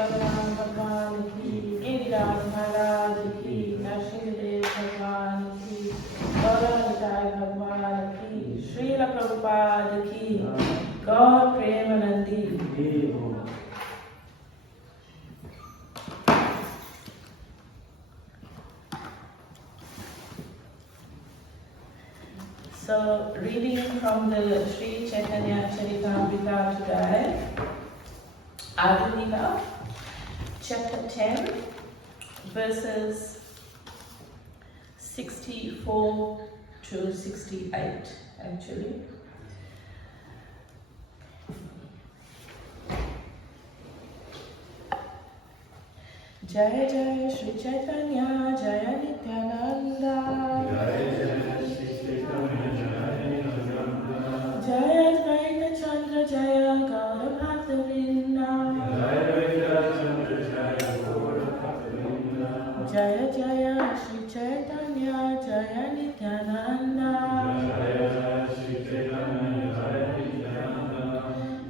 Balaram Bhagwan ki, Giriraj Maharaj ki, Nrsimhadev Bhagwan ki, Gaura Bhagwan ki, Srila Prabhupada ki, God Premanandi. So, reading from the Sri Caitanya Caritamrita today, Adi-lila, chapter 10, verses 64 to 68, actually. Jaya Jaya Sri Caitanya Jaya Nityananda Jaya Advaita Chandra Jaya Gaura Bhakta Vrinda Jaya Jaya Sri Caitanya Jaya Nityananda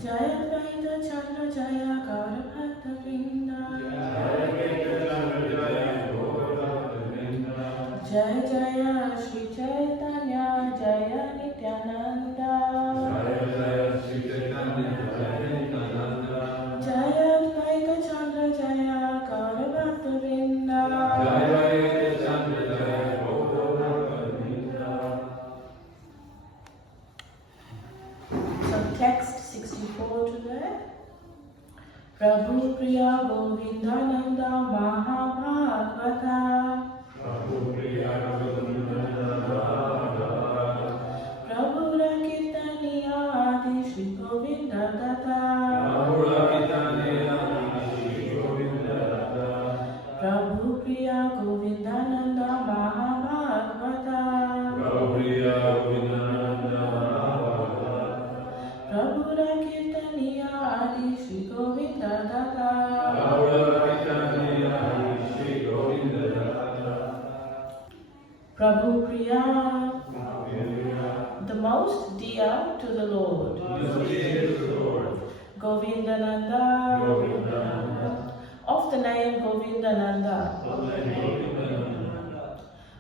Jaya Advaita Chandra Jaya Gaura Bhakta Vrinda Jaya Jaya Sri Caitanya Jaya Nityananda Jaya Advaita Chandra Jaya Gaura Bhakta Vrinda So text 64 today. Prabhu Priya Govindananda Mahabhagavata Prabhu Rakitaniya Adi Shri Govinda Data Prabhu Priya Govindananda Mahabhagavata Prabhu Rakitaniya Adi Shri Govinda Data Prabhu Priya, the most dear to the Lord. Govindananda, of the name Govindananda.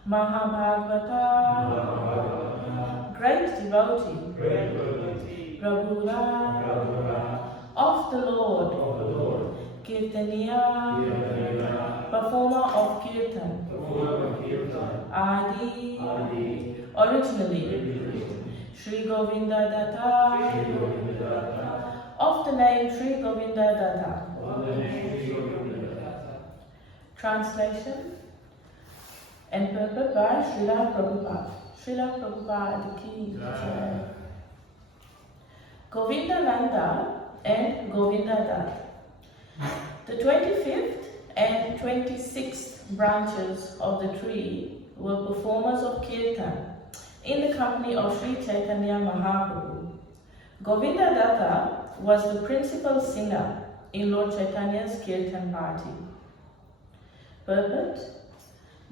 Mahabhagavata, great devotee. Prabhura, of the Lord. Kirtaniya, performer of kirtan. Adi, originally. Sri Govinda Datta, of the name Sri Govinda Datta. Translation and purport by Srila Prabhupada. Srila Prabhupada ki jai. Govinda Nanda and Govinda Datta. The 25th and 26th branches of the tree were performers of kirtan in the company of Sri Chaitanya Mahaprabhu. Govinda Datta was the principal singer in Lord Chaitanya's kirtan party. Purport: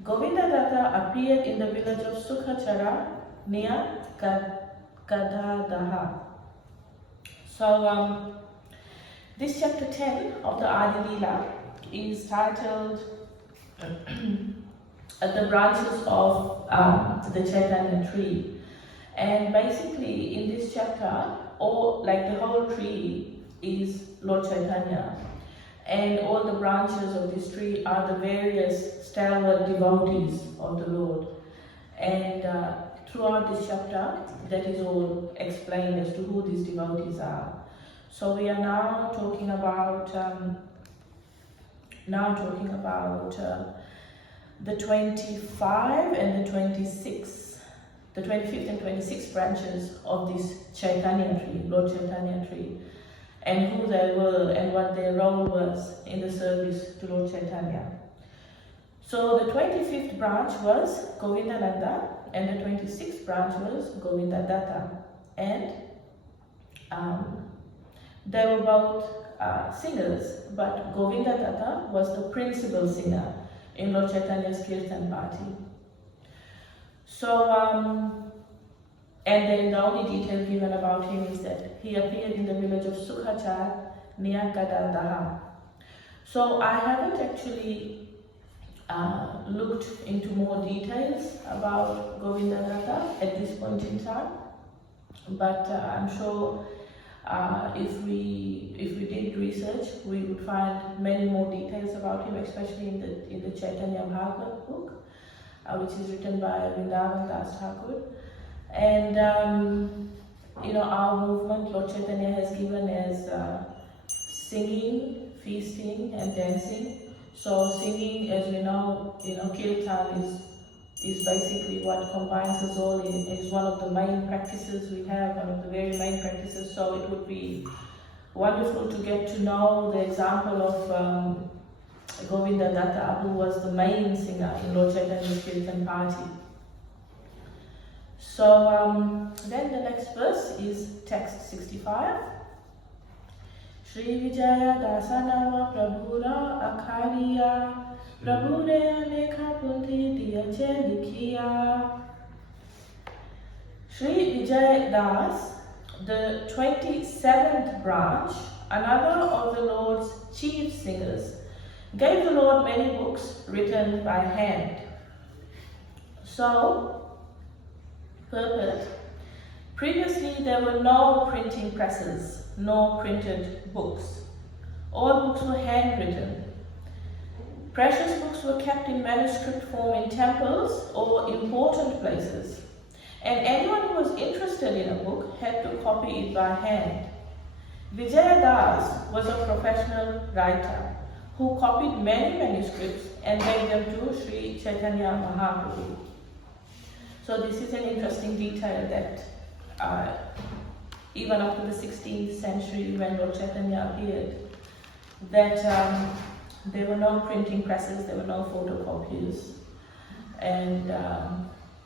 Govinda Datta appeared in the village of Sukhachara near Kadadaha. So, this chapter 10 of the Adi-lila is titled The Branches of the Chaitanya Tree. And basically in this chapter, the whole tree is Lord Chaitanya. And all the branches of this tree are the various stalwart devotees of the Lord. And throughout this chapter, that is all explained as to who these devotees are. So we are now talking about the 25 and the 26, the 25th and 26th branches of this Chaitanya tree, Lord Chaitanya tree, and who they were and what their role was in the service to Lord Chaitanya. So the 25th branch was Govinda Nanda and the 26th branch was Govinda Datta. And they were both singers, but Govinda Datta was the principal singer in Lord Chaitanya's kirtan party. So, and then the only detail given about him is that he appeared in the village of Sukhachar near Kadadaha. So I haven't actually looked into more details about Govindadatta at this point in time, but I'm sure if we did research, we would find many more details about him, especially in the Caitanya Bhagavatam book, which is written by Vrindavan Das Thakur. And our movement, Lord Chaitanya has given as singing, feasting, and dancing. So singing, as we know, kirtan is basically what combines us all in. It's one of the main practices we have, one of the very main practices. So it would be wonderful to get to know the example of Govindadatta, who was the main singer in Lord Chaitanya's kirtan party. So then the next verse is text 65. Shri Vijaya Dasanava Prabhura Akhariya Prabhure Lekha Punti Diyache Likhiya. Shri Vijaya Das, the 27th branch, another of the Lord's chief singers, gave the Lord many books written by hand. So, purport. Previously there were no printing presses, no printed books. All books were handwritten. Precious books were kept in manuscript form in temples or important places, and anyone who was interested in a book had to copy it by hand. Vijaya Das was a professional writer who copied many manuscripts and gave them to Sri Chaitanya Mahaprabhu. So this is an interesting detail that even up to the 16th century, when Lord Chaitanya appeared, that there were no printing presses, there were no photocopiers, and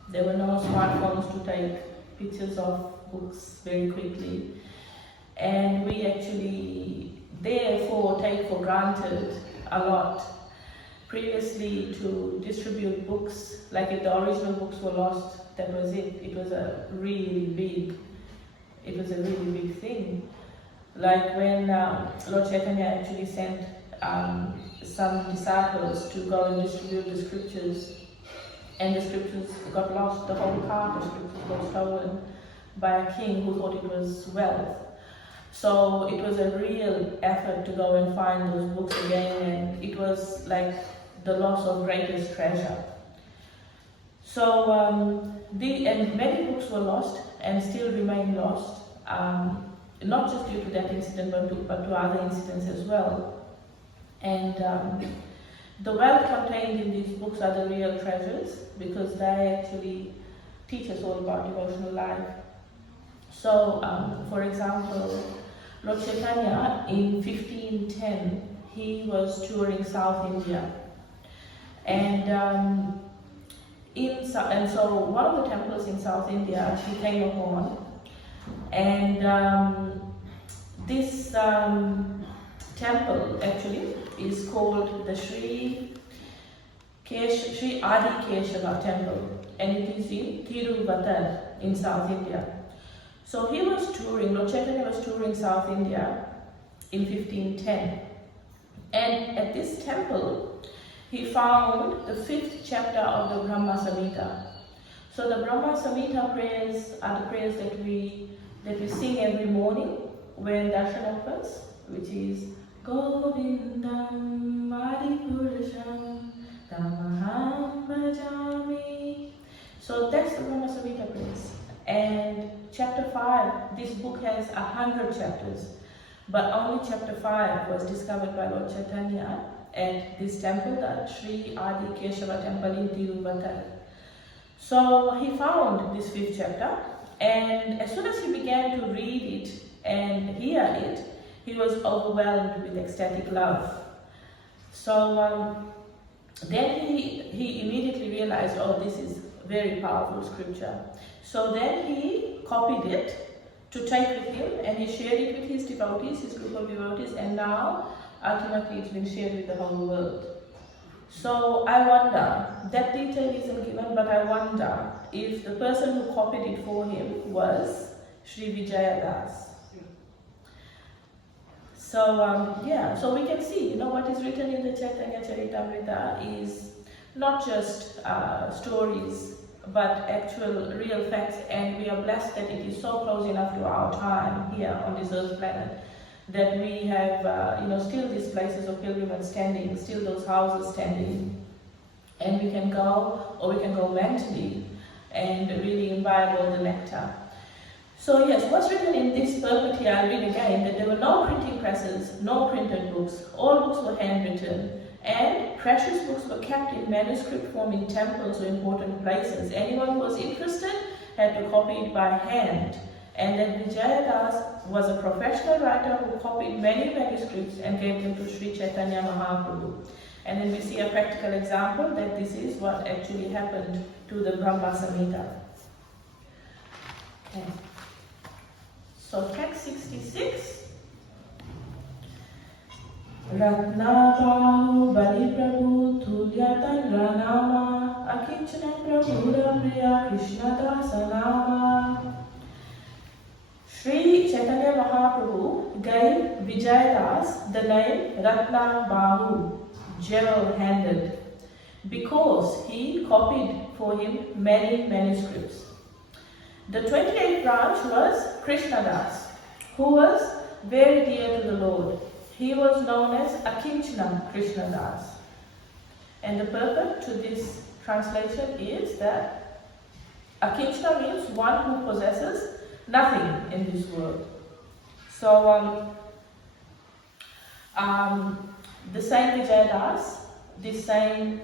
there were no smartphones to take pictures of books very quickly. And we actually therefore take for granted a lot. Previously, to distribute books, like if the original books were lost, that was it. It was a really big thing. Like when Lord Chaitanya actually sent some disciples to go and distribute the scriptures, and the scriptures got lost, the whole cart of scriptures got stolen by a king who thought it was wealth. So it was a real effort to go and find those books again, and it was like the loss of greatest treasure. So and many books were lost and still remain lost, not just due to that incident, but to other incidents as well. And the wealth contained in these books are the real treasures, because they actually teach us all about devotional life. So, for example, Lord Chaitanya in 1510, he was touring South India, and so one of the temples in South India he came upon, and this temple actually is called the Sri Adi-lila Temple, and it is in Tiruvallur in South India. So he was touring, Lord Chaitanya was touring South India in 1510, and at this temple he found the 5th chapter of the Brahma-Samhita. So the Brahma-Samhita Prayers are the prayers that we sing every morning when darshan opens, which is Govindam Adipurusham Tamaham Bhajami. So that's the Brahma-Samhita Prayers. And chapter 5, this book has 100 chapters, but only chapter 5 was discovered by Lord Chaitanya at this temple, the Sri Adi-lila Temple in Tiruvallur. So he found this 5th chapter, and as soon as he began to read it and hear it, he was overwhelmed with ecstatic love. So then he immediately realized, oh, this is very powerful scripture. So then he copied it to take with him, and he shared it with his devotees, his group of devotees, and now ultimately it's been shared with the whole world. So I wonder, that detail isn't given, but I wonder if the person who copied it for him was Sri Vijaya Das. So we can see, what is written in the Caitanya Caritamrita is not just stories, but actual real facts, and we are blessed that it is so close enough to our time here on this earth planet that we have, still these places of pilgrimage standing, still those houses standing, and we can go, or we can go mentally and really imbibe all the nectar. So yes, what's written in this purport here, I read again, that there were no printing presses, no printed books, all books were handwritten, and precious books were kept in manuscript form in temples or important places. Anyone who was interested had to copy it by hand. And then Vijayadas was a professional writer who copied many manuscripts and gave them to Sri Caitanya Mahaprabhu. And then we see a practical example that this is what actually happened to the Brahma-Samhita. Okay. So text 66. Ratnabahu Bali Prabhu Tulyatan Ranama Akinchana Prabhu Priya Krishna Dasanama. Sri Chaitanya Mahaprabhu gave Vijayadas the name Ratnabahu, jewel-handed, because he copied for him many manuscripts. The 28th branch was Krishnadas, who was very dear to the Lord. He was known as Akinchana Krishnadas. And the purport to this translation is that Akinchana means one who possesses nothing in this world. So, the same Vijayadas, this same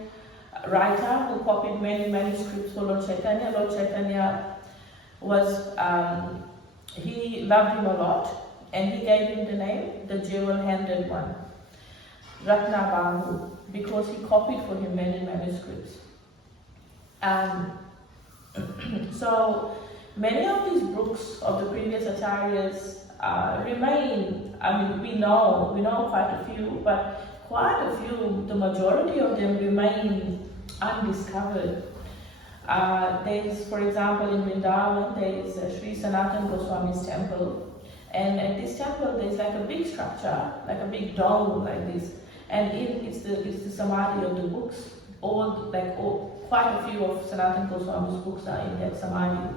writer who copied many manuscripts for Lord Chaitanya was, he loved him a lot, and he gave him the name, the jewel-handed one, Ratnabahu, because he copied for him many manuscripts. So many of these books of the previous acharyas remain. We know quite a few, but quite a few, the majority of them remain undiscovered. There is, for example, in Vrindavan, there is Sri Sanatana Goswami's temple. And at this temple, there's like a big structure, like a big dome like this. And it's the samadhi of the books. Quite a few of Sanatana Goswami's books are in that samadhi.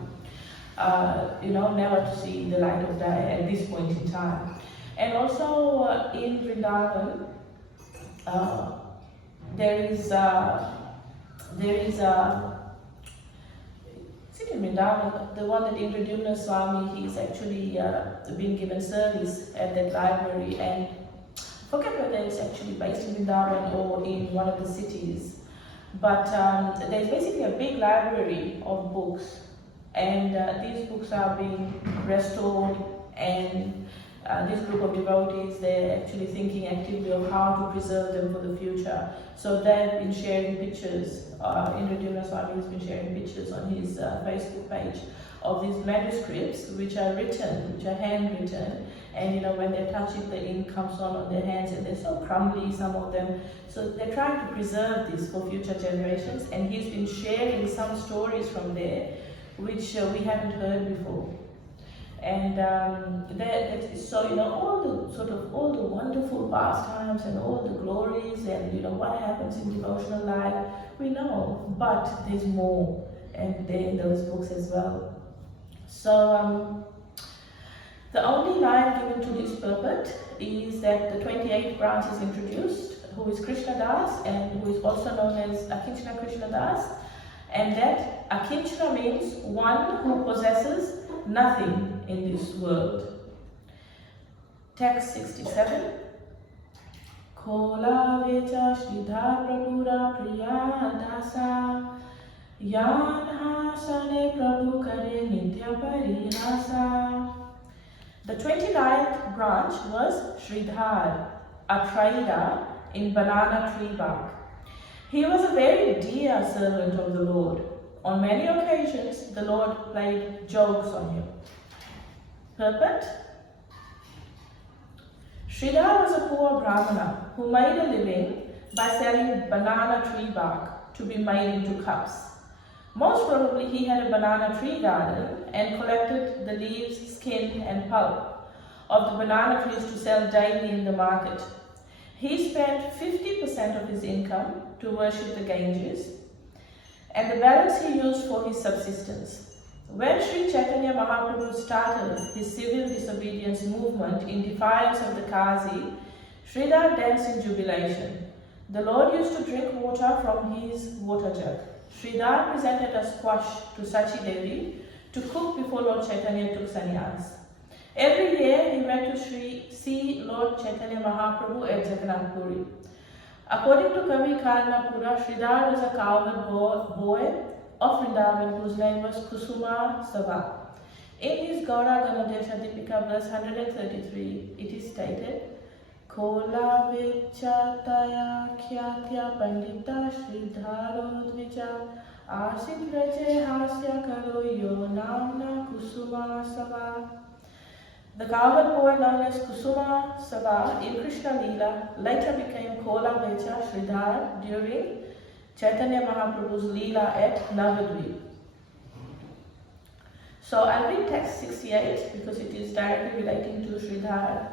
Never to see the light of day at this point in time. And also in Vrindavan, there is in Vrindavan, the one that Indradumna Swami, he's actually been given service at that library, and I forget whether it's actually based in Vrindavan or in one of the cities. But there's basically a big library of books, and these books are being restored, and this group of devotees, they're actually thinking actively of how to preserve them for the future. So they've been sharing pictures, Indradumna Swami has been sharing pictures on his Facebook page of these manuscripts which are handwritten, and when they touch it, the ink comes on their hands, and they're so crumbly, some of them. So they're trying to preserve this for future generations, and he's been sharing some stories from there which we haven't heard before. And all the wonderful pastimes and all the glories and what happens in devotional life, we know, but there's more, and they're in those books as well. So the only line given to this purport is that the 28th branch is introduced, who is Krishnadas and who is also known as Akinchana Krishnadas, and that Akinchana means one who possesses nothing in this world. Text 67. Kola vecha Sridhara Prabhura Priya Dasa Yan Hasane Prabhu Kare Nitya Parihasa. The 29th branch was Sridhara, a trader in banana tree bark. He was a very dear servant of the Lord. On many occasions, the Lord played jokes on him. Purport: Sridhara was a poor Brahmana who made a living by selling banana tree bark to be made into cups. Most probably he had a banana tree garden and collected the leaves, skin and pulp. of the banana trees to sell daily in the market. He spent 50% of his income to worship the Ganges, and the balance he used for his subsistence. When Sri Chaitanya Mahaprabhu started his civil disobedience movement in defiance of the Qazi, Sridhara danced in jubilation. The Lord used to drink water from his water jug. Sridhara presented a squash to Sachi Devi to cook before Lord Chaitanya took sannyas. Every year he went to see Lord Chaitanya Mahaprabhu at Jagannath Puri. According to Kavi Karnapura, Sridhara was a cowherd boy of Vrindavan whose name was Kusuma Sava. In his Gaura Ganadesha Dipika verse 133, it is stated, Kola Vichataya Khyatya Pandita Sridharo Dvija Asit Raje Hasya Karo Yo Namna Kusuma Sava. The cowherd boy known as Kusuma Sava in Krishna Lila later became Kola Vecha Sridhar during Chaitanya Mahaprabhu's Lila at Navadvip. So I'll read text 68 because it is directly relating to Sridhar,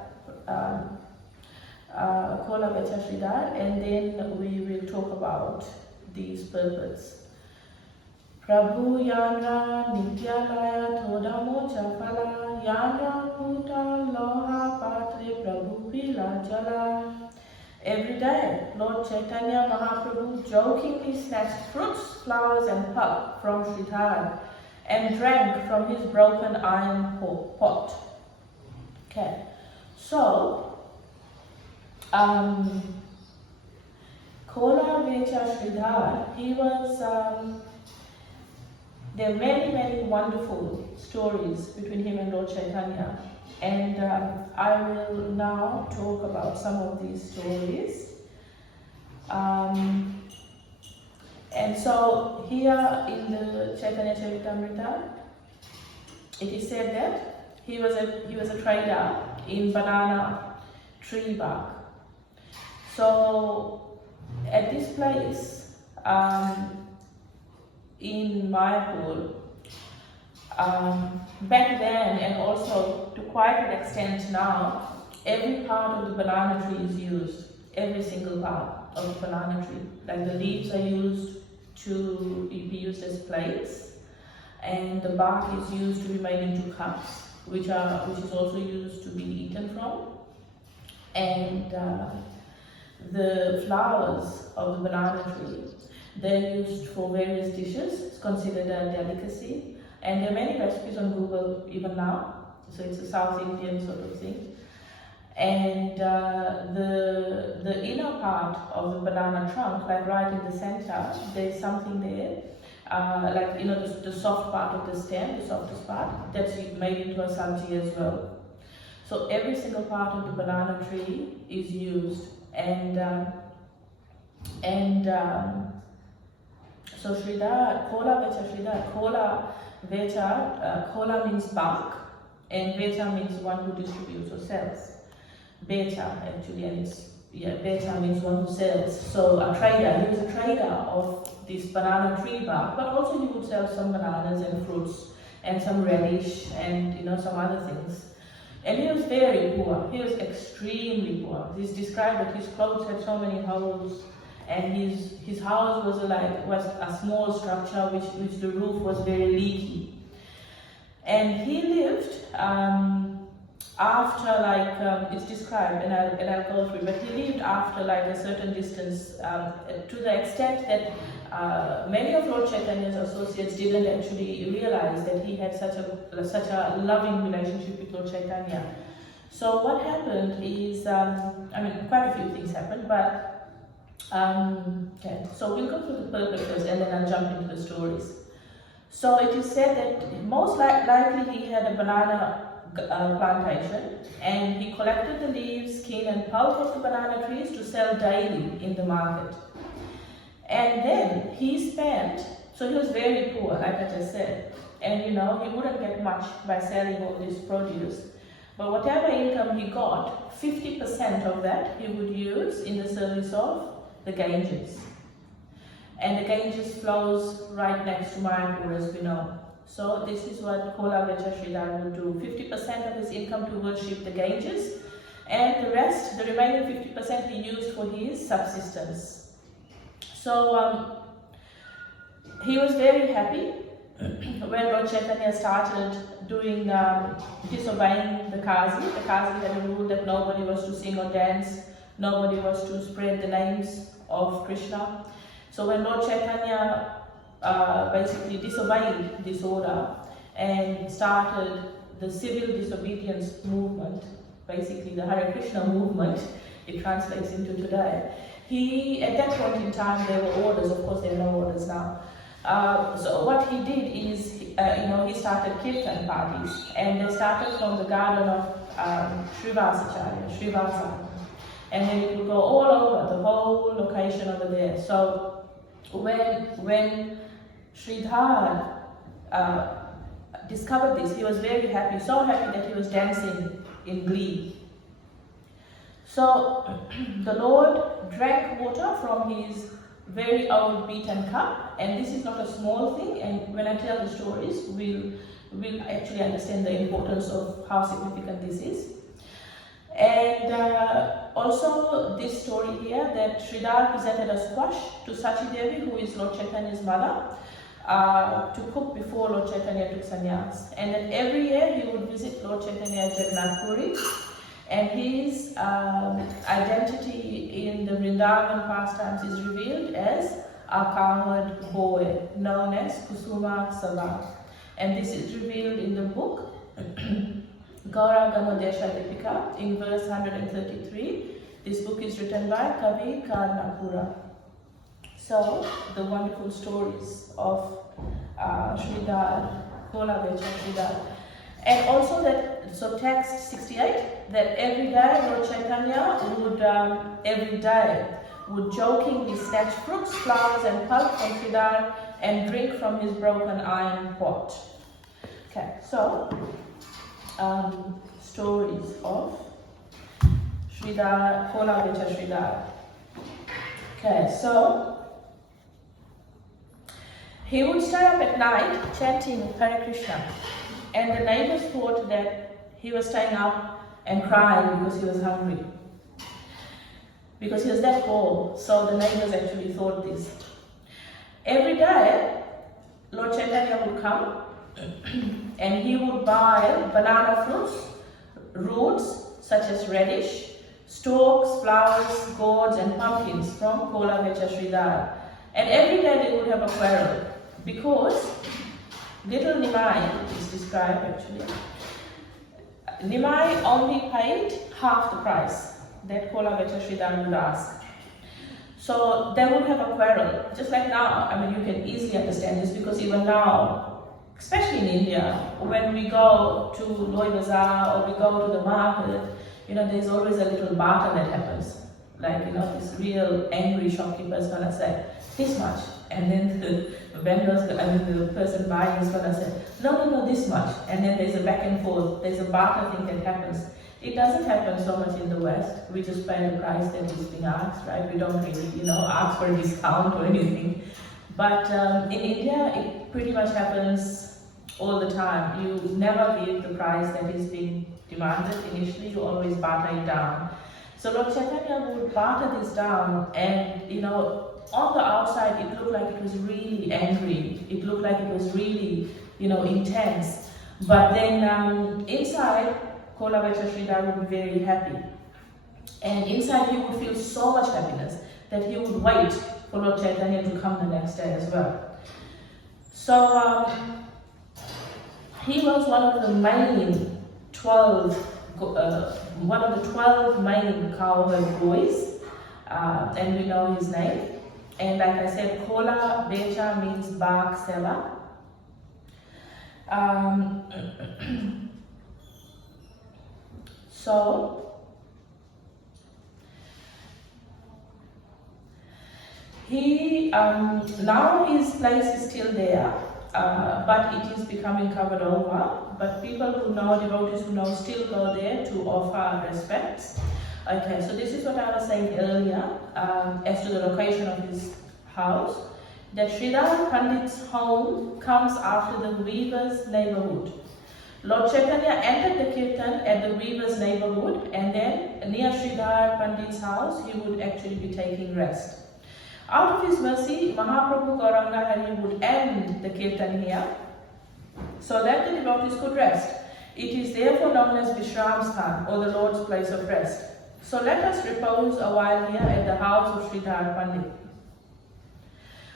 Kola Vecha Sridhar, and then we will talk about these purports. Prabhu Yanra Nityalaya Thodamo Chapala Yanra Puta Loha Patre Prabhu Pila Jala. Every day, Lord Chaitanya Mahaprabhu jokingly snatched fruits, flowers and pulp from Sridhara and drank from his broken iron pot. Okay, so Kola Vecha Sridhar, he was, there are many wonderful stories between him and Lord Chaitanya. And I will now talk about some of these stories. And so here in the Caitanya Caritamrita, it is said that he was a trader in banana tree bark. So at this place in Mayapur, back then and also to quite an extent now, every part of the banana tree is used, every single part of the banana tree. Like the leaves are used to be used as plates, and the bark is used to be made into cups, which is also used to be eaten from. And the flowers of the banana tree, they're used for various dishes. It's considered a delicacy. And there are many recipes on Google even now, so it's a South Indian sort of thing. And the inner part of the banana trunk, like right in the center, there's something there, like the soft part of the stem, the softest part, that's made into a sabji as well. So every single part of the banana tree is used, and so Sridhara, Kola Vecha Sridhara, Kola Vecha, Kola means bark, and Vecha means one who distributes or sells. Vecha actually, and Vecha means one who sells. So a trader, he was a trader of this banana tree bark, but also he would sell some bananas and fruits and some relish and some other things. And he was very poor. He was extremely poor. He's described that his clothes had so many holes, and his house was a small structure which the roof was very leaky. And he lived after it's described, and I'll go through, but he lived after a certain distance, to the extent that many of Lord Chaitanya's associates didn't actually realize that he had such a loving relationship with Lord Chaitanya. So what happened is, quite a few things happened, but okay, so we'll go through the purposes and then I'll jump into the stories. So it is said that most likely he had a banana plantation, and he collected the leaves, skin and pulp of the banana trees to sell daily in the market. And then he spent, so he was very poor, like I just said, and he wouldn't get much by selling all this produce. But whatever income he got, 50% of that he would use in the service of the Ganges. And the Ganges flows right next to Mayapur, as we know. So this is what Kola Vecha Sridhara would do. 50% of his income to worship the Ganges, and the rest, the remaining 50%, he used for his subsistence. So he was very happy when Lord Chaitanya started doing disobeying the Kazi. The Kazi had a rule that nobody was to sing or dance, nobody was to spread the names of Krishna. So when Lord Chaitanya basically disobeyed this order and started the civil disobedience movement, basically the Hare Krishna movement, it translates into today. At that point in time, there were orders. Of course, there are no orders now. So what he did is, he started kirtan parties, and they started from the garden of Srivasa, and then it would go all over the whole location over there. So when Sridhara discovered this, he was very happy, so happy that he was dancing in glee. So the Lord drank water from his very old beaten cup, and this is not a small thing, and when I tell the stories, we'll actually understand the importance of how significant this is. And also this story here, that Sridhara presented a squash to Sachi Devi, who is Lord Chaitanya's mother, to cook before Lord Chaitanya took sannyas. And that every year he would visit Lord Chaitanya at Jagannath Puri, and his identity in the Vrindavan pastimes is revealed as a cowherd boy, known as Kusuma Sabha. And this is revealed in the book Gaura Ganodesha Dipika in verse 133. This book is written by Kavi Karnapura. So, the wonderful stories of Sridhara, Kola Vecha Sridhara. And also so text 68, that every day Lord Chaitanya would jokingly snatch fruits, flowers and pulp from Sridhara and drink from his broken iron pot. Okay, so stories of Sridhara, Kola Vecha Sridhara. Okay, so he would stay up at night chanting Hare Krishna, and the neighbors thought that he was staying up and crying because he was hungry, because he was that poor. So the neighbors actually thought this. Every day, Lord Chaitanya would come and he would buy banana fruits, roots such as radish, stalks, flowers, gourds and pumpkins from Kola Vecha Sridhara. And every day they would have a quarrel, because little Nimai is described actually. Nimai only paid half the price that Kola Vecha Sridhara would ask. So they would have a quarrel. Just like now, I mean, you can easily understand this, because even now, especially in India, when we go to Loi Bazaar or we go to the market, there's always a little barter that happens. Like, this real angry shopkeeper is gonna say, this much. And then the vendors, the person buying is gonna say, no, this much. And then there's a back and forth, there's a barter thing that happens. It doesn't happen so much in the West. We just pay the price that is being asked, right? We don't really, ask for a discount or anything. But in India, it pretty much happens all the time. You never give the price that is being demanded initially, you always barter it down. So Lord Chaitanya would barter this down, and on the outside it looked like it was really angry. It looked like it was really, intense. But then inside, Kola Vecha Sridhara would be very happy. And inside he would feel so much happiness that he would wait for Lord Chaitanya to come the next day as well. So he was one of the main 12 main cowherd boys, and we know his name. And like I said, Kola Vecha means bark seller. So he now his place is still there, but it is becoming covered over. But people who know, devotees who know, still go there to offer respects. Okay, so this is what I was saying earlier as to the location of his house. that Sridhara Pandit's home comes after the weaver's neighborhood. Lord Chaitanya entered the kirtan at the weaver's neighborhood, and then near Sridhara Pandit's house he would actually be taking rest. Out of his mercy, Mahaprabhu Gauranga Hari would end the kirtan here so that the devotees could rest. It is therefore known as Vishram Sthan, or the Lord's place of rest. So let us repose a while here at the house of Sridhara Pandit.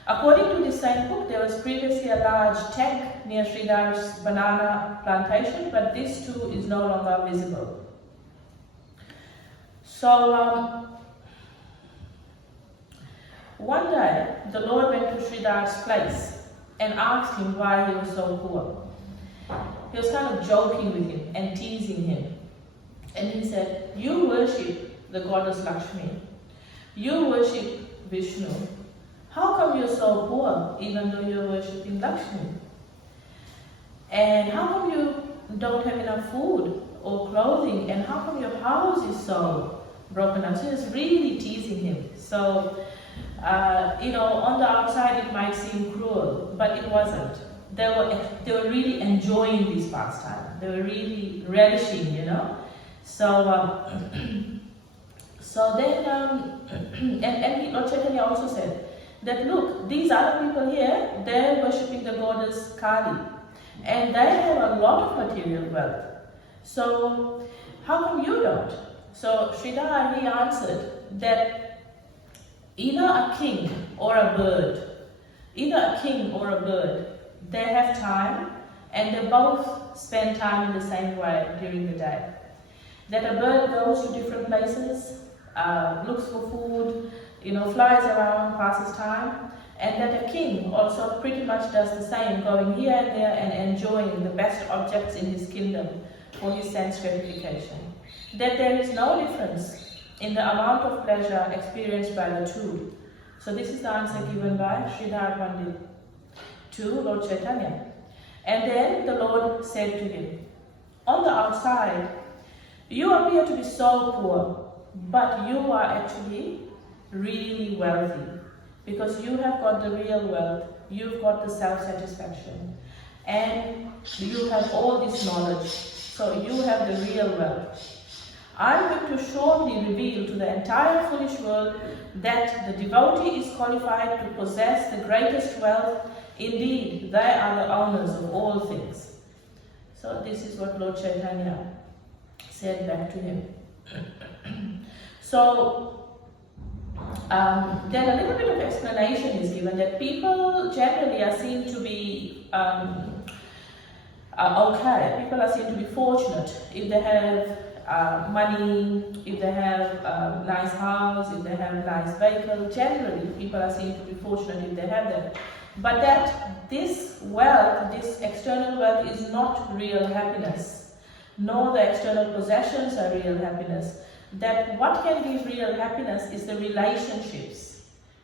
According to this same book, there was previously a large tank near Sridhara's banana plantation, but this too is no longer visible. So one day, the Lord went to Sridhara's place and asked him why he was so poor. He was kind of joking with him and teasing him. And he said, "You worship the goddess Lakshmi. You worship Vishnu. How come you're so poor even though you're worshipping Lakshmi? And how come you don't have enough food or clothing? And how come your house is so broken up?" So he was really teasing him. So, on the outside it might seem cruel, but it wasn't. They were really enjoying this pastime. They were really relishing, So, and Lord Chaitanya also said that, look, these other people here, they're worshipping the goddess Kali, and they have a lot of material wealth. So, how come you don't? So, Sridhara, he answered that either a king or a bird, they have time, and they both spend time in the same way during the day. That a bird goes to different places, looks for food, flies around, passes time, and that a king also pretty much does the same, going here and there and enjoying the best objects in his kingdom for his sense gratification. That there is no difference in the amount of pleasure experienced by the two. So this is the answer given by Sridhara Pandit to Lord Chaitanya. And then the Lord said to him, "On the outside, you appear to be so poor, but you are actually really wealthy, because you have got the real wealth, you've got the self-satisfaction, and you have all this knowledge, so you have the real wealth. I'm going to shortly reveal to the entire foolish world that the devotee is qualified to possess the greatest wealth. Indeed, they are the owners of all things." So this is what Lord Chaitanya said back to him. So then a little bit of explanation is given that people generally are seen to be okay. People are seen to be fortunate if they have money, if they have a nice house, if they have a nice vehicle. Generally, people are seen to be fortunate if they have that. But that this wealth, this external wealth, is not real happiness, nor the external possessions are real happiness. That what can give real happiness is the relationships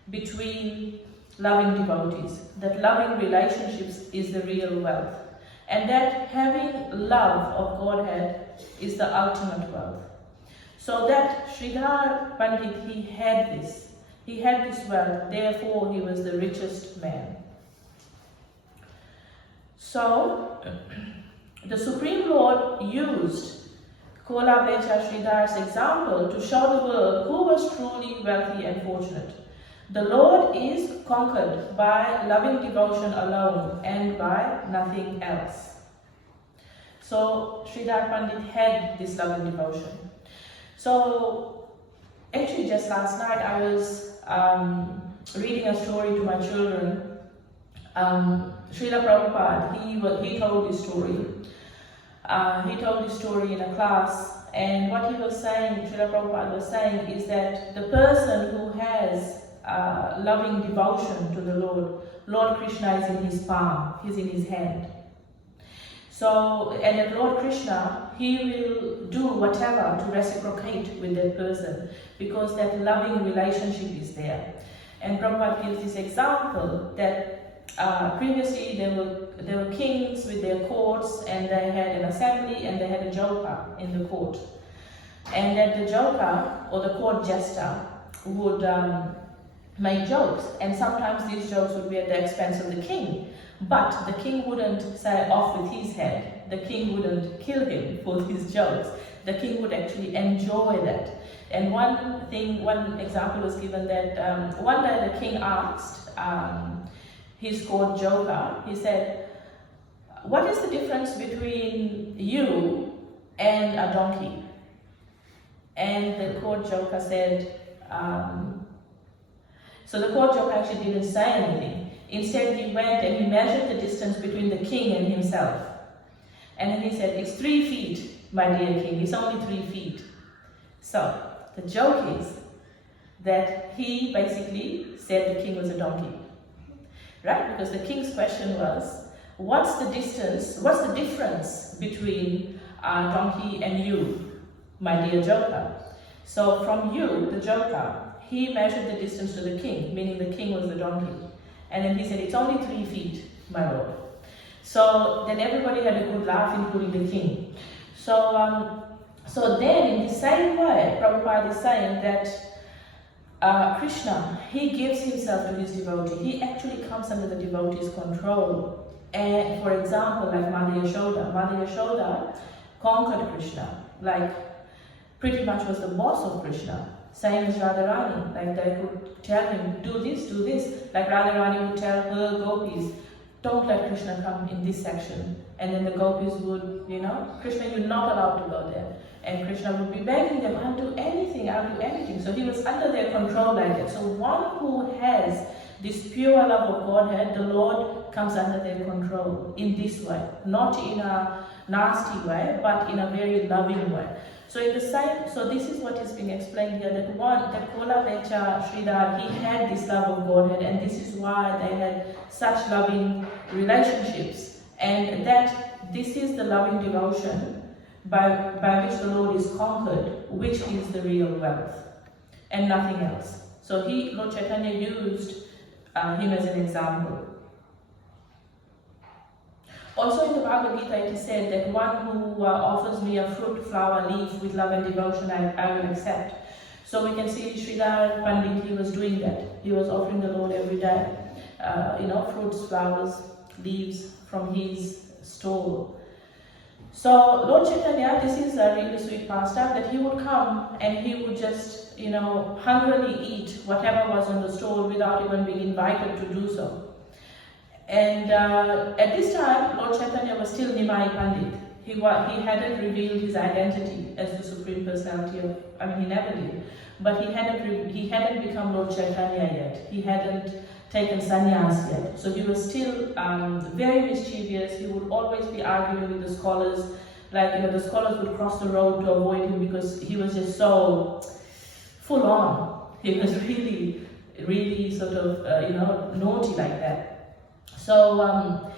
between loving devotees. That loving relationships is the real wealth. And that having love of Godhead is the ultimate wealth. So that Sridhara Pandit, he had this wealth, therefore he was the richest man. So, the Supreme Lord used Kola Becha Sridhar's example to show the world who was truly wealthy and fortunate. The Lord is conquered by loving devotion alone and by nothing else. So Sridhara Pandit had this loving devotion. So actually just last night I was reading a story to my children. Srila Prabhupada, he told this story. He told this story in a class, and what he was saying, Srila Prabhupada was saying, is that the person who has loving devotion to the Lord Krishna is in his palm, he's in his hand. So, and that Lord Krishna, he will do whatever to reciprocate with that person, because that loving relationship is there. And Prabhupada gives this example that previously there were kings with their courts, and they had an assembly and they had a joker in the court. And that the joker, or the court jester, would made jokes, and sometimes these jokes would be at the expense of the king. But the king wouldn't say off with his head. The king wouldn't kill him for his jokes. The king would actually enjoy that. And one example was given that one day the king asked his court joker, he said, "What is the difference between you and a donkey?" And the court joker said, so the court joker actually didn't say anything. Instead, he went and he measured the distance between the king and himself. And then he said, "It's 3 feet, my dear king, it's only 3 feet. So the joke is that he basically said the king was a donkey. Right? Because the king's question was, what's the difference between a donkey and you, my dear joker? So from you, the joker, he measured the distance to the king, meaning the king was the donkey. And then he said, "It's only 3 feet, my lord." So then everybody had a good laugh, including the king. So then in the same way, Prabhupada is saying that Krishna, he gives himself to his devotee. He actually comes under the devotee's control. And for example, like Mother Yashoda conquered Krishna, like pretty much was the boss of Krishna. Same as Radharani, like they could tell him, do this, like Radharani would tell her gopis, don't let Krishna come in this section. And then the gopis would, Krishna, you're not allowed to go there. And Krishna would be begging them, I'll do anything. So he was under their control like that. So one who has this pure love of Godhead, the Lord comes under their control in this way. Not in a nasty way, but in a very loving way. So this is what is being explained here, that Kola Vecha Sridhara, he had this love of Godhead, and this is why they had such loving relationships. And that this is the loving devotion by which the Lord is conquered, which is the real wealth, and nothing else. So Lord Chaitanya used him as an example. Also in the Bhagavad Gita it is said that one who offers me a fruit, flower, leaf with love and devotion, I will accept. So we can see Sridhara Pandit, he was doing that. He was offering the Lord every day, fruits, flowers, leaves from his stall. So Lord Chaitanya, this is a really sweet pastime, that he would come and he would just, hungrily eat whatever was on the stall without even being invited to do so. And at this time, Lord Chaitanya was still Nimai Pandit. He hadn't revealed his identity as the Supreme Personality he never did. But he hadn't become Lord Chaitanya yet. He hadn't taken sannyas yet. So he was still very mischievous. He would always be arguing with the scholars. The scholars would cross the road to avoid him because he was just so full on. He was really, really sort of, naughty like that. So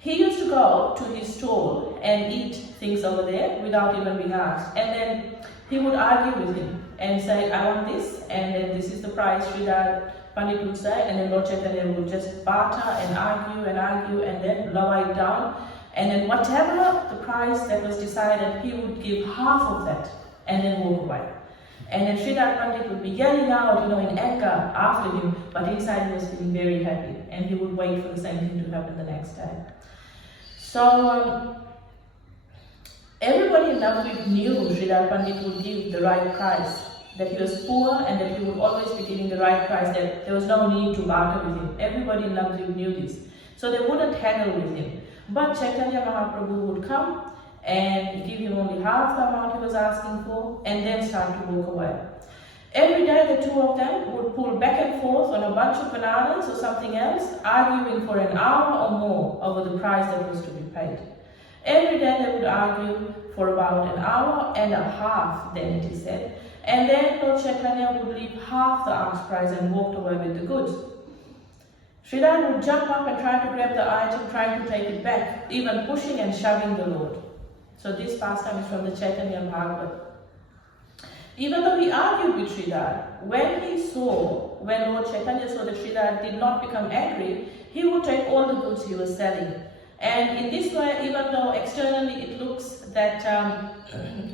he used to go to his stall and eat things over there without even being asked. And then he would argue with him and say, I want this, and then this is the price, Sridhara Pandit would say, and then Lord Chaitanya would just barter and argue and then lower it down. And then whatever the price that was decided, he would give half of that and then walk away. And then Sridhara Pandit would be yelling out, in anger after him, but inside he was feeling very happy, and he would wait for the same thing to happen the next day. So everybody in Navadvip knew Sridhara Pandit would give the right price, that he was poor and that he would always be giving the right price, that there was no need to barter with him. Everybody in Navadvip knew this. So they wouldn't haggle with him. But Chaitanya Mahaprabhu would come and give him only half the amount he was asking for, and then start to walk away. Every day the two of them would pull back and forth on a bunch of bananas or something else, arguing for an hour or more over the price that was to be paid. Every day they would argue for about an hour and a half, then it is said, and then Lord Chaitanya would leave half the asked price and walked away with the goods. Sridhara would jump up and try to grab the item, trying to take it back, even pushing and shoving the Lord. So this pastime is from the Caitanya Bhagavatam. Even though he argued with Sridhara, when Lord Chaitanya saw that Sridhara did not become angry, he would take all the goods he was selling. And in this way, even though externally it looks that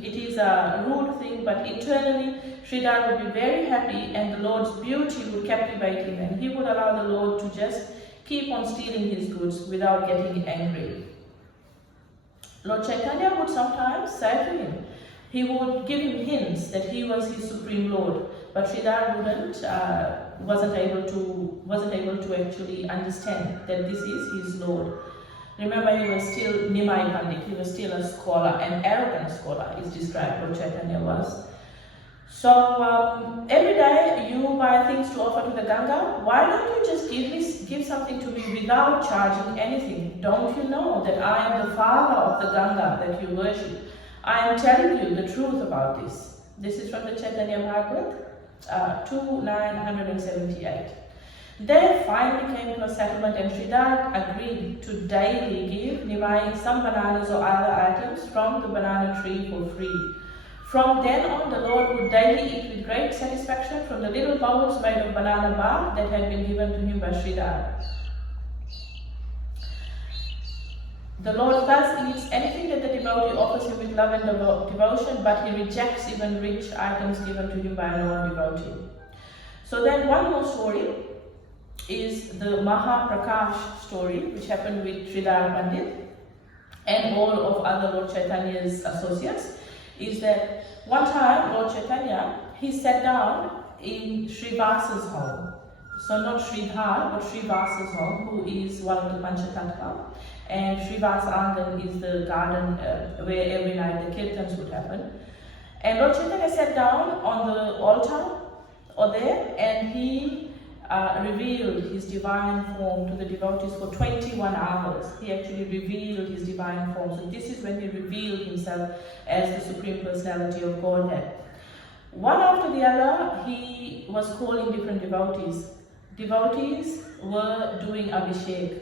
it is a rude thing, but internally Sridhara would be very happy and the Lord's beauty would captivate him, and he would allow the Lord to just keep on stealing his goods without getting angry. Lord Chaitanya would sometimes say to him, he would give him hints that he was his Supreme Lord, but Sridhara wasn't able to actually understand that this is his Lord. Remember, he was still Nimai Pandit, he was still a scholar, an arrogant scholar is described Lord Chaitanya was. So every day you buy things to offer to the Ganga, why don't you just give something to me without charging anything? Don't you know that I am the father of the Ganga that you worship? I am telling you the truth about this. This is from the Caitanya Bhagavatam 2:978. They finally came to a settlement, and Sridhara agreed to daily give Nimai some bananas or other items from the banana tree for free. From then on, the Lord would daily eat with great satisfaction from the little bowls made of banana bark that had been given to him by Sridhara. The Lord thus eats anything that the devotee offers him with love and devotion, but he rejects even rich items given to him by a non-devotee. So then one more story is the Mahaprakash story, which happened with Sridhara Pandit and all of other Lord Chaitanya's associates, is that one time Lord Chaitanya, he sat down in Srivasa's home. So not Sridhara, but Srivasa's home, who is one of the Panchatattva. And Srivasa Angan is the garden where every night the kirtans would happen. And Lord Chaitanya sat down on the altar or there, and he revealed his divine form to the devotees for 21 hours. He actually revealed his divine form. So this is when he revealed himself as the Supreme Personality of Godhead. One after the other, he was calling different devotees. Devotees were doing Abhishek,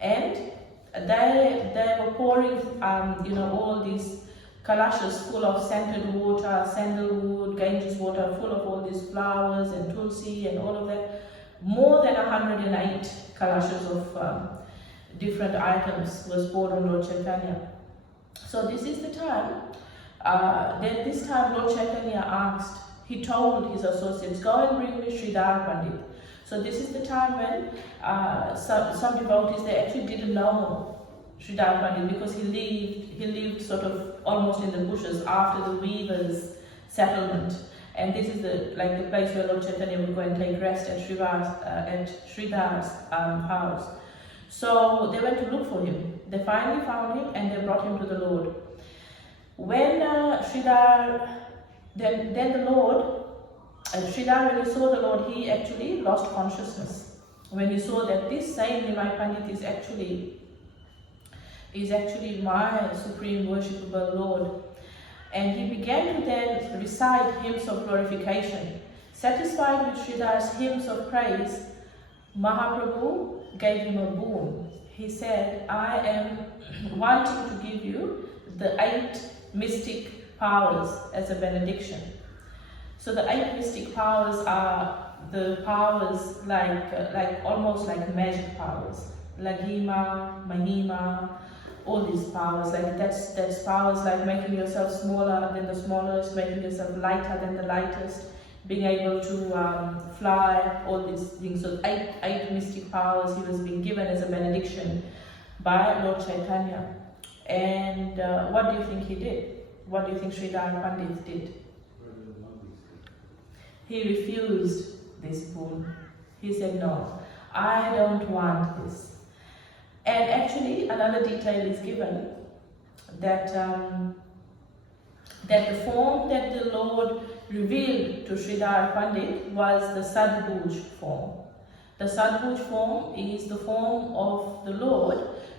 and they were pouring all these kalashas full of scented water, sandalwood, Ganges water, full of all these flowers and tulsi and all of that. More than 108 kalashas of different items was poured on Lord Chaitanya. So this is the time. Then this time Lord Chaitanya asked, he told his associates, go and bring me Sridhara Pandit. So this is the time when some devotees, they actually didn't know Sridhara Pandit because he lived sort of almost in the bushes after the weavers' settlement. And this is the place where Lord Chaitanya would go and take rest at Sridhara's house. So they went to look for him. They finally found him and they brought him to the Lord. When Sridhara, then the Lord, Sridhara, when he saw the Lord, he actually lost consciousness. When he saw that this same Nimai Pandit is actually my supreme worshipable Lord. And he began to then recite hymns of glorification. Satisfied with Sridhara's hymns of praise, Mahaprabhu gave him a boon. He said, I am wanting to give you the 8 mystic powers as a benediction. So the 8 mystic powers are the powers almost like magic powers. Laghima, Mahima, all these powers, that's powers like making yourself smaller than the smallest, making yourself lighter than the lightest, being able to fly, all these things. So 8 mystic powers he was being given as a benediction by Lord Chaitanya. And what do you think he did? What do you think Sridhara Pandit did? He refused this boon. He said, no, I don't want this. And actually, another detail is given that that the form that the Lord revealed to Sridhara Pandit was the Sadbhuj form. The Sadbhuj form is the form of the Lord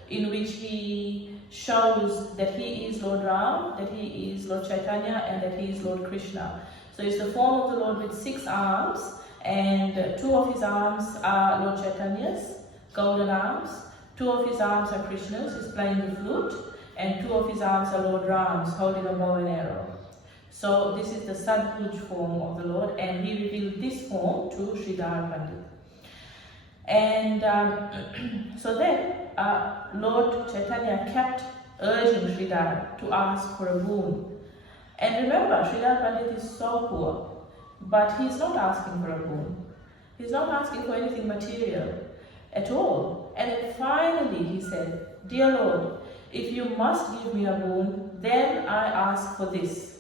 in which he shows that he is Lord Ram, that he is Lord Chaitanya, and that he is Lord Krishna. So it's the form of the Lord with 6 arms, and 2 of his arms are Lord Chaitanya's golden arms. 2 of his arms are Krishna's, he's playing the flute, and 2 of his arms are Lord Ram's, holding a bow and arrow. So this is the Sadbhuj form of the Lord, and he revealed this form to Sridhara Pandit. And so then, Lord Chaitanya kept urging Sridhara to ask for a boon. And remember, Sridhara Pandit is so poor, but he's not asking for a boon. He's not asking for anything material at all. And then finally he said, "Dear Lord, if you must give me a boon, then I ask for this.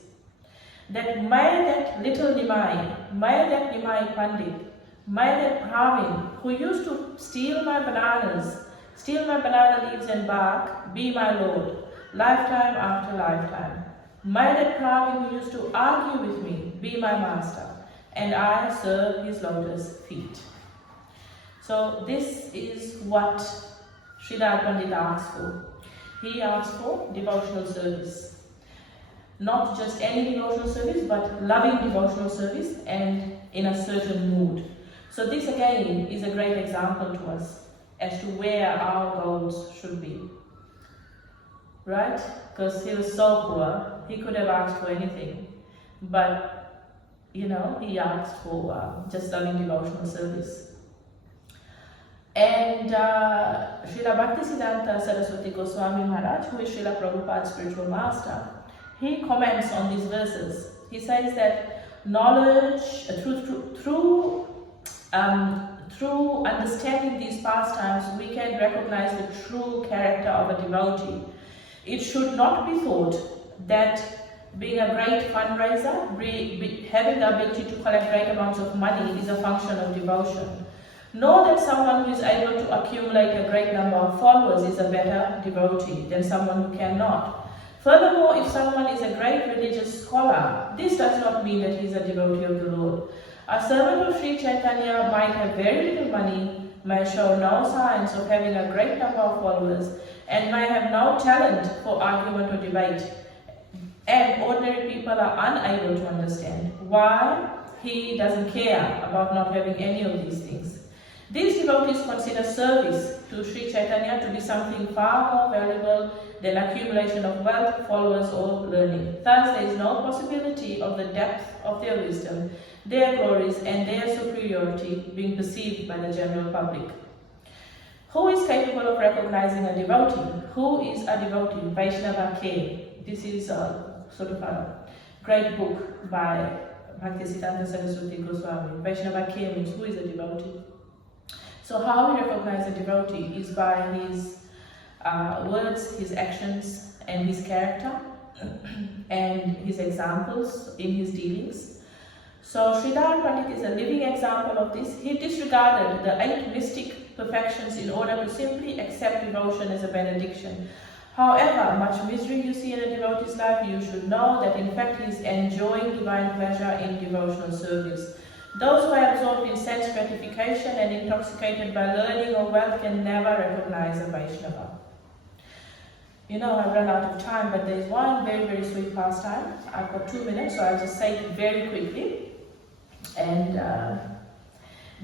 That may that little Nimai, may that Nimai Pandit, may that Brahmin who used to steal my banana leaves and bark, be my Lord, lifetime after lifetime. May that Brahmin who used to argue with me be my master, and I serve his lotus feet." So this is what Sridhara Pandit asked for. He asked for devotional service. Not just any devotional service, but loving devotional service and in a certain mood. So this again is a great example to us as to where our goals should be. Right? Because he was so poor, he could have asked for anything. But, he asked for just loving devotional service. And Srila Bhaktisiddhanta Saraswati Goswami Maharaj, who is Srila Prabhupada's spiritual master, he comments on these verses. He says that knowledge, through understanding these pastimes, we can recognize the true character of a devotee. It should not be thought that being a great fundraiser, having the ability to collect great amounts of money is a function of devotion. Nor that someone who is able to accumulate a great number of followers is a better devotee than someone who cannot. Furthermore, if someone is a great religious scholar, this does not mean that he is a devotee of the Lord. A servant of Sri Chaitanya might have very little money, may show no signs of having a great number of followers, and may have no talent for argument or debate. And ordinary people are unable to understand why he doesn't care about not having any of these things. These devotees consider service to Sri Chaitanya to be something far more valuable than accumulation of wealth, followers, or learning. Thus, there is no possibility of the depth of their wisdom, their glories, and their superiority being perceived by the general public. Who is capable of recognizing a devotee? Who is a devotee? Vaishnava K. This is sort of a great book by Bhaktisiddhanta Saraswati Goswami. Vaishnava K means who is a devotee. So how we recognize a devotee is by his words, his actions, and his character, and his examples in his dealings. So Sridhara Pandit is a living example of this. He disregarded the 8 mystic perfections in order to simply accept devotion as a benediction. However much misery you see in a devotee's life, you should know that in fact he is enjoying divine pleasure in devotional service. Those who are absorbed in sense gratification and intoxicated by learning or wealth can never recognize a Vaishnava. I've run out of time, but there's one very, very sweet pastime. I've got 2 minutes, so I'll just say it very quickly. And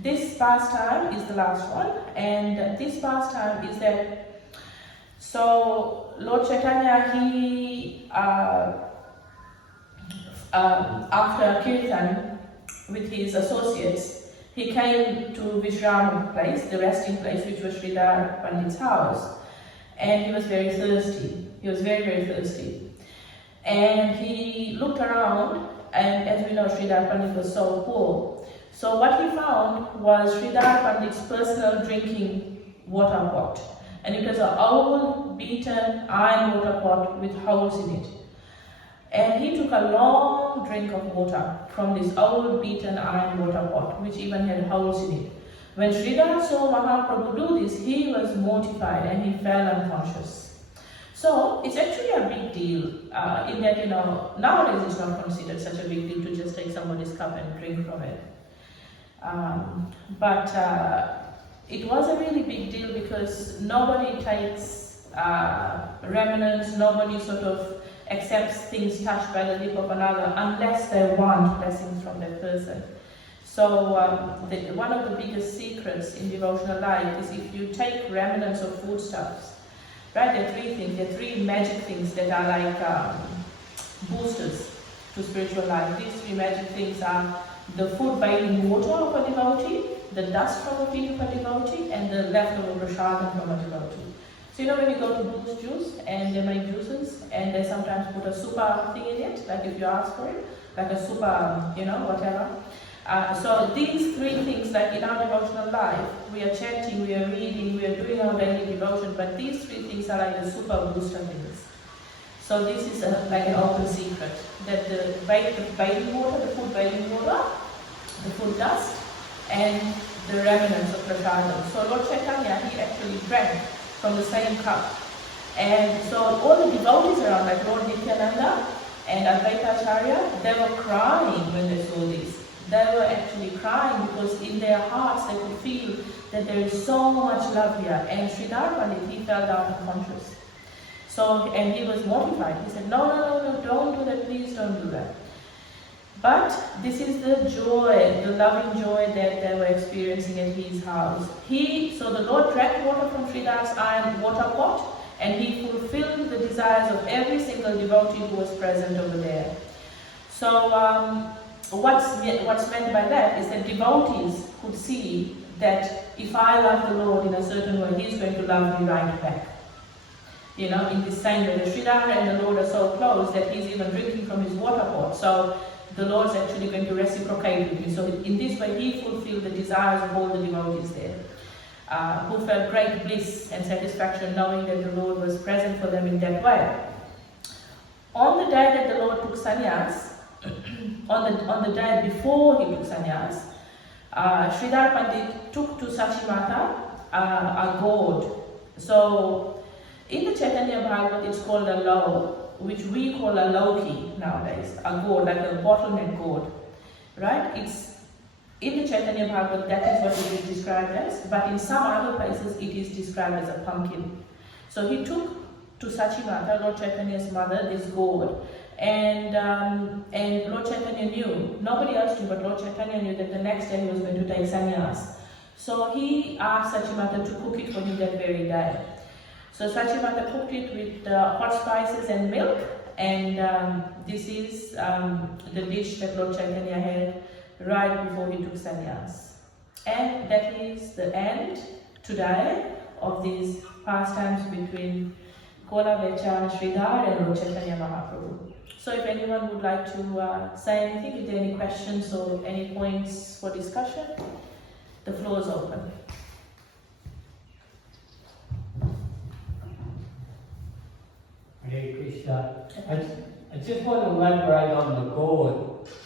this pastime is the last one. And this pastime is that, so Lord Chaitanya, he, after Kirtan, with his associates, he came to Vishram place, the resting place, which was Sridhara Pandit's house, and he was very thirsty. He was very, very thirsty. And he looked around, and as we know, Sridhara Pandit was so poor. So what he found was Sridhara Pandit's personal drinking water pot. And it was an old, beaten iron water pot with holes in it. And he took a long drink of water from this old beaten iron water pot, which even had holes in it. When Sridhara saw Mahaprabhu do this, he was mortified and he fell unconscious. So it's actually a big deal in that, nowadays it's not considered such a big deal to just take somebody's cup and drink from it. But it was a really big deal because nobody takes remnants, nobody sort of accepts things touched by the lip of another unless they want blessings from that person. So one of the biggest secrets in devotional life is if you take remnants of foodstuffs, right? There are 3 things, there are 3 magic things that are like boosters to spiritual life. These 3 magic things are the food bathing water of a devotee, the dust from a feeding of a devotee, and the leftover prasadam from a devotee. So you know when you go to Boost Juice and they make juices and they sometimes put a super thing in it, like if you ask for it, like a super, you know, whatever. So these three things, like in our devotional life, we are chanting, we are reading, we are doing our daily devotion, but these three things are like the super booster things. So this is like an open secret, that the bathing water, the food bathing water, the food dust, and the remnants of prasadam. So Lord Chaitanya, he actually drank from the same cup. And so all the devotees around, like Lord Nityananda and Advaita Acharya, they were crying when they saw this. They were actually crying because in their hearts they could feel that there is so much love here. And Sridhara, he fell down unconscious. So, and he was mortified. He said, no, don't do that, please don't do that. But this is the joy, the loving joy that they were experiencing at his house. So the Lord drank water from Sridhara's iron water pot, and he fulfilled the desires of every single devotee who was present over there. So what's meant by that is that devotees could see that if I love the Lord in a certain way, He's going to love me right back. You know, in the same way, the Sridhara and the Lord are so close that He's even drinking from His water pot. So the Lord's actually going to reciprocate with me. So in this way, He fulfilled the desires of all the devotees there, who felt great bliss and satisfaction knowing that the Lord was present for them in that way. On the day that the Lord took sannyas, on the day before he took sannyas, Sridhara Pandit took to Sachimata a gourd. So in the Caitanya Bhagavatam, it's called a low, which we call a loki nowadays, a gourd, like a bottleneck gourd, right? It's in the Caitanya Bhagavatam, that is what it is described as, but in some other places it is described as a pumpkin. So he took to Sachimata, Lord Chaitanya's mother, this gourd, and Lord Chaitanya knew, nobody else knew, but Lord Chaitanya knew that the next day he was going to take sannyas. So he asked Sachimata to cook it for him that very day. So Sachimata cooked it with hot spices and milk, and this is the dish that Lord Chaitanya had right before he took sannyas. And that is the end today of these pastimes between Kola Vecha, Sridhara and Lord Chaitanya Mahaprabhu. So if anyone would like to say anything, if there are any questions or any points for discussion, the floor is open. Hare Krishna. I just want to elaborate on the gourd.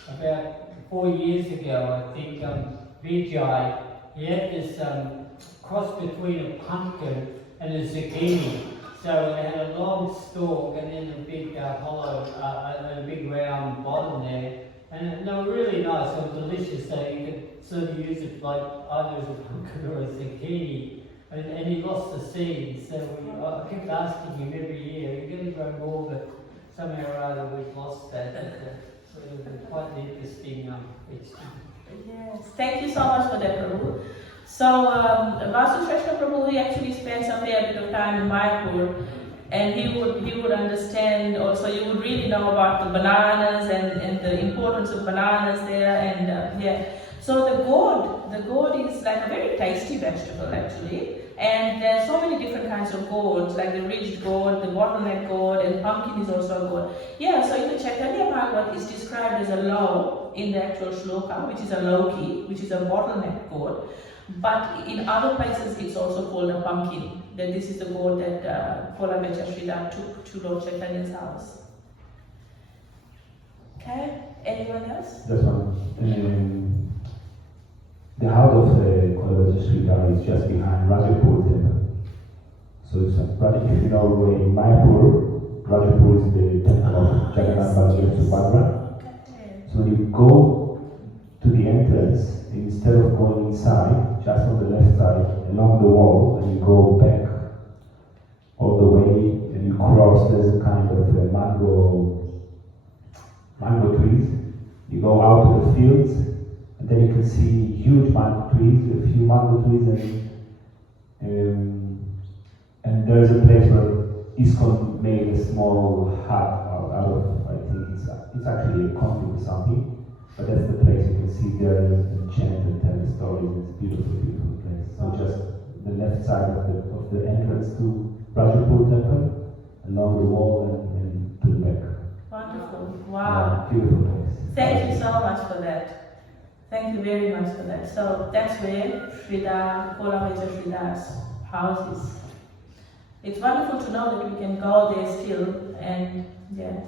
About 4 years ago, I think Vijay, he had this cross between a pumpkin and a zucchini. So it had a long stalk and then a big hollow, a big round bottom there. And they were really nice and delicious, so you could sort of use it like either as a pumpkin or a zucchini. And he lost the seeds, so I kept asking him every year, you're going to grow more, but somehow or other we've lost that. That's sort of quite an interesting question. Yes, thank you so much for that, Prabhu. So, Vasu Shrestha Prabhu, he actually spends a fair bit of time in Mayapur, and he would understand also, you would really know about the bananas and the importance of bananas there, and yeah. So the gourd is like a very tasty vegetable actually, and there are so many different kinds of gourds, like the ridged gourd, the bottleneck gourd, and pumpkin is also a gourd. Yeah, so in the Caitanya Bhagavatam is described as a low in the actual shloka, which is a loki, which is a bottleneck gourd. But in other places it's also called a pumpkin, that this is the gourd that Kolavecha Sridhara took to Lord Chaitanya's house. Okay, anyone else? That's one. The house of Kolavecha Sridhara is just behind Rajapur Temple. So it's if you know where in Mayapur, Rajapur is the temple of Jagannath Baladev Subhadra. So when you go to the entrance, instead of going inside, just on the left side, along the wall, and you go back all the way, and you cross, there's a kind of mango trees. You go out to the fields, and then you can see huge mango trees, a few mango trees, and there's a place where ISKCON made a small hut out of, I think it's actually a concrete or something, but that's the place you can see there, and chant and tell the stories. It's a beautiful, beautiful place. So just the left side of the entrance to Rajapur Temple, along the wall and to the back. Wonderful. Yeah, Wow. beautiful place. Thank you so much for that. Thank you very much for that. So that's where Sridhara, Kolamita Sridhara's house is. It's wonderful to know that we can go there still and yeah.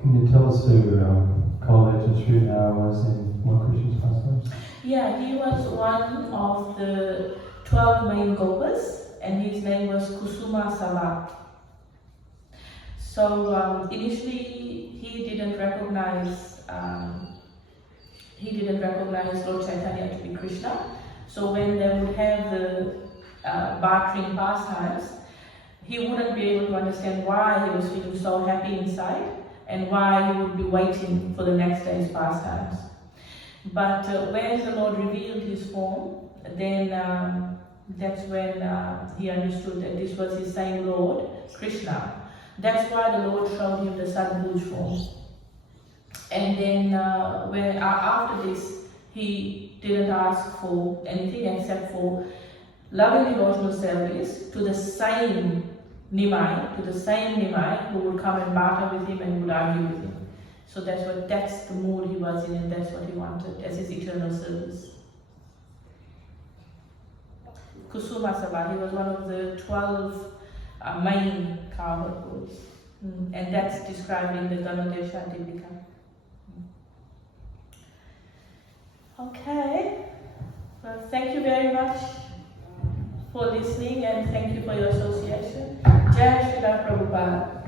Can you tell us who Caitanya Caritamrita was in Lord Krishna's pastimes? Yeah, he was one of the 12 main gopas, and his name was Kusuma Sava. So initially he didn't recognize Lord Chaitanya to be Krishna. So when they would have the bartering pastimes, he wouldn't be able to understand why he was feeling so happy inside and why he would be waiting for the next day's pastimes. But when the Lord revealed his form, then that's when he understood that this was his same Lord, Krishna. That's why the Lord showed him the Sadbhuj form. And then after this, he didn't ask for anything except for loving devotional service to the same Nimai who would come and barter with him and would argue with him. So that's the mood he was in, and that's what he wanted as his eternal service. Kusuma Sabha, he was one of the 12 main cowherds, and that's described in the Ganodesha Tipika. Okay, well, thank you very much for listening and thank you for your association. Jai Srila Prabhupada.